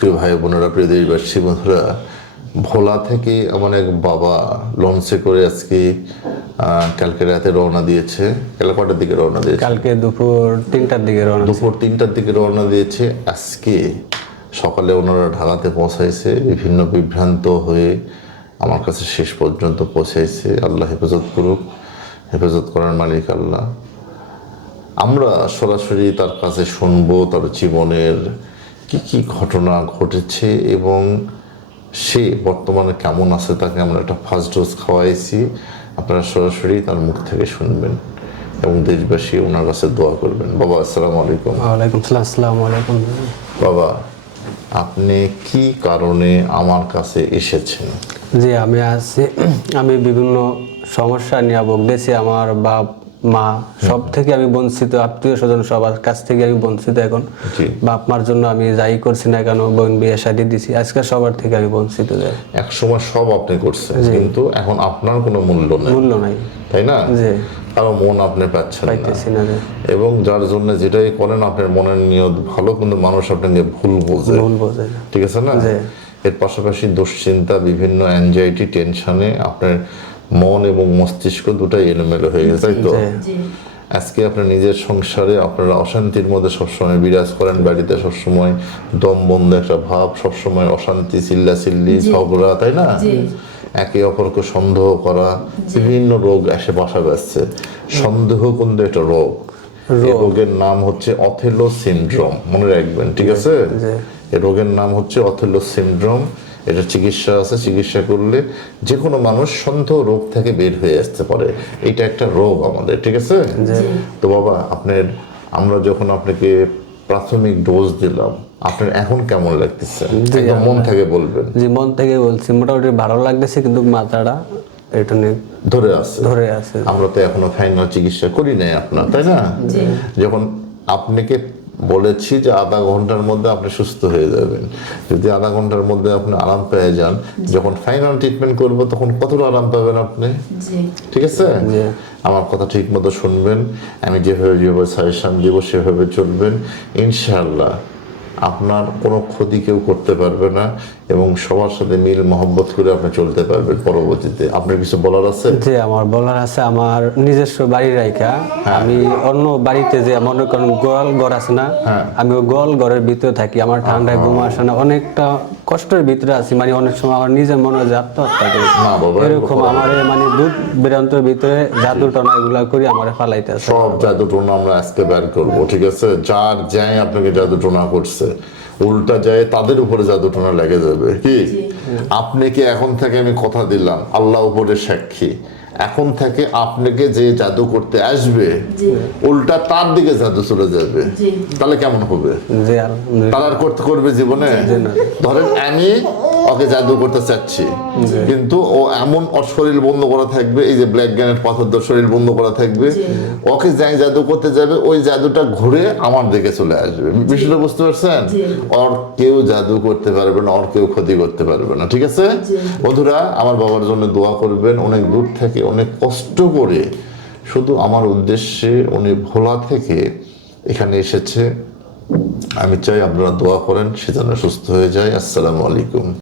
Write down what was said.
প্রিয় ভাই বোনেরা প্রিয় দেশবাসী বন্ধুরা ভোলা থেকে আমার এক বাবা লঞ্চে করে আজকে কালকে রাতে রওনা দিয়েছে। কাল কটার দিকে রওনা দিয়েছে? কালকে দুপুর তিনটার দিকে রওনা দুপুর তিনটার দিকে রওনা দিয়েছে। আজকে সকালে ওনারা ঢাকাতে পৌঁছাইছে বিভিন্ন বিভ্রান্ত হয়ে আমার কাছে শেষ পর্যন্ত পৌঁছাইছে। আল্লাহ হেফাজত করুক হেফাজত করার মালিক আল্লাহ। আমরা সরাসরি তার কাছে শুনব তার জীবনের কি কি ঘটনা ঘটেছে এবং সে বর্তমানে কেমন আছে তাকে আমরা একটা ফার্স্ট ডোজ খাওয়াইছি। আপনারা সরাসরি তার মুখ থেকে শুনবেন এবং দেশবাসী ওনার কাছে দোয়া করবেন। বাবা আসসালামু আলাইকুম। ওয়ালাইকুম আসসালামু আলাইকুম। বাবা আপনি কি কারণে আমার কাছে এসেছেন? যে আমি আছি আমি বিভিন্ন সমস্যা নিয়ে ভুগতেছি। আমার বাপ মা সব থেকে আমি বঞ্চিত আত্মীয় স্বজন সবার কাছ থেকে আমি বঞ্চিত এখন। বাপ মার জন্য আমি যাই করছি না কেন বোন বিয়ে শাড়ি দিছি আজকে সবার থেকে আমি বঞ্চিত যাই এক সময় সব আপনি করছেন কিন্তু এখন আপনার কোনো মূল্য নেই। মূল্য নাই। তাই না? জি। কারও মন আপনি পাচ্ছেন না। এবং যার জন্য যেটাই করেন আপনার মনের নিয়ত ভালো কিন্তু মানুষ আপনাকে ভুল বোঝে। ভুল বোঝে। ঠিক আছে না। এর পাশাপাশি দুশ্চিন্তা বিভিন্ন অ্যাংজাইটি টেনশনে আপনার মন এবং মস্তিষ্ক দুটাই এলোমেলো হয়ে গেছে তাই তো? আজকে আপনার নিজের সংসারে আপনারা অশান্তির মধ্যে সবসময় বিরাজ করেন বাড়িতে সবসময় দম বন্ধ একটা ভাব সবসময় অশান্তি চিল্লা চিল্লি ঝগড়া তাই না? একে অপরকে সন্দেহ করা বিভিন্ন রোগ এসে বাসা বাঁধছে। সন্দেহ কিন্তু একটা রোগ। রোগের নাম হচ্ছে অথেলো সিনড্রোম। মনে রাখবেন ঠিক আছে? এই রোগের নাম হচ্ছে অথেলো সিনড্রোম। এটা চিকিৎসা আছে চিকিৎসা করলে যে কোনো মানুষ সন্দেহ রোগ থেকে বের হয়ে আসতে পারে। এটা একটা রোগ আমাদের ঠিক আছে? তো বাবা আপনার আমরা যখন আপনাকে প্রাথমিক ডোজ দিলাম আপনার এখন কেমন লাগতেছে? একদম মন থেকে বলবেন। জি মন থেকে বলছি। মোটামুটি ভালো লাগতেছে কিন্তু মাথাটা এটা নিয়ে ধরে আছে। ধরে আছে। আমরা তো এখনও ফাইনাল চিকিৎসা করি নাই আপনার তাই না? যখন আপনাকে বলেছি যে আধা ঘণ্টার মধ্যে আপনি সুস্থ হয়ে যাবেন। যদি আধা ঘণ্টার মধ্যে আপনি আরাম পেয়ে যান যখন ফাইনাল ট্রিটমেন্ট করব তখন কতটা আরাম পাবেন আপনি? ঠিক আছে। আমার কথা ঠিক মতো শুনবেন আমি যেভাবে যেভাবে সাজেশন দিব সেভাবে চলবেন। ইনশাআল্লাহ। আপনার কোনো ক্ষতি কেউ করতে পারবে না এবং সবার সাথে মিল মহব্বত করে আপনি চলতে পারবেন পরবর্তীতে। আপনার কিছু বলার আছে? যে আমার বলার আছে। আমার নিজস্ব বাড়ির রায়কা আমি অন্য বাড়িতে যে মনে করেন গোয়াল ঘর আছে না আমি গোয়াল ঘরের ভিতরে থাকি। আমার ঠান্ডায় ঘুম আসে না। অনেকটা কষ্টের ভিতরে আছি। মানে অনেক সময় আমার নিজের মনে হয় যে আত্মহত্যা করি। এরকম আমার মানে দুধ বেরান্তর ভিতরে জাদু টনা এগুলা করি আমার ফালাইতে আছে। সব জাদু টোনা আমরা আজকে বের করব ঠিক আছে? যার যাই আপনাকে জাদু টোনা করছে উল্টা যায় তাদের উপরে জাদু টোনা লেগে যাবে। কি? আপনি কি এখন থেকে আমি কথা দিলাম? আল্লাহ উপরে সাক্ষী। এখন থেকে আপনাকে যে জাদু করতে আসবে উল্টা তার দিকে জাদু চলে যাবে। তাহলে কেমন হবে? যে তার আর করতে করবে জীবনে? ধরেন আমি ওকে জাদু করতে চাচ্ছি। কিন্তু ও এমন ওর শরীর বন্ধ করা থাকবে এই যে ব্ল্যাক গ্যানের পাথর দিয়ে শরীর বন্ধ করা থাকবে। ওকে যাই জাদু করতে যাবে ওই জাদুটা ঘুরে আমার দিকে চলে আসবে। বিষয়টা বুঝতে পারছেন। ওর কেউ জাদু করতে পারবে না ওর কেউ ক্ষতি করতে পারবে না ঠিক আছে। বন্ধুরা আমার বাবার জন্য দোয়া করবেন অনেক দূর থেকে অনেক কষ্ট করে। শুধু আমার উদ্দেশ্যে উনি ভোলা থেকে এখানে এসেছে। আমি চাই আপনারা দোয়া করেন সে যেন সুস্থ হয়ে যায়। আসসালামু আলাইকুম।